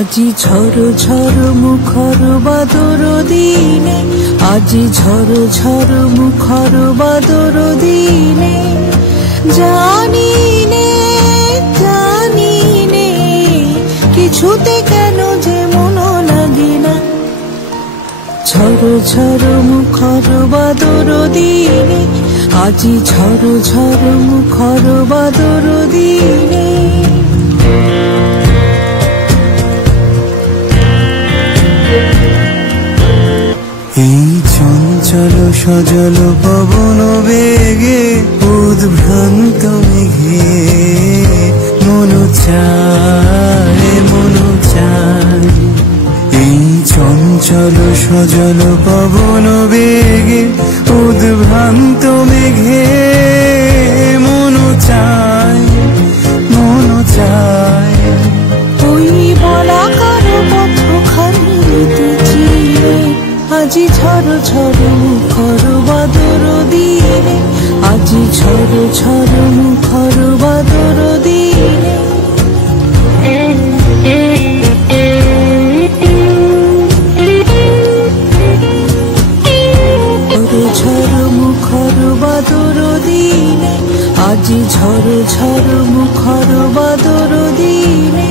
আজি ঝড় ঝড় মুখর বাদর দিনে, আজি ঝড় ঝড় মুখর বাদর দিনে, জানি নে কিছুতে কেন যে মন লাগে না। ঝড় ঝড় মুখর বাদর দিনে, আজি ঝড় ঝড় মুখর বাদর দিনে। এই চঞ্চল সজল পবন বেগে উদ্ভ্রান্ত মেঘে মন চায় মন চায়। এই চঞ্চল সজল পবন বেগে উদ্ভ্রান্ত মেঘে মন চায় মন চায়। ওই বলাকার পথখানি চিরে, আজি ঝড় ঝড় মুখর বাদর দিনে, আজি ঝড় ঝড় মুখর বাদর দিনে। ঝড় মুখর বাদর দিনে, আজি ঝড় ঝড় মুখর বাদর দিনে।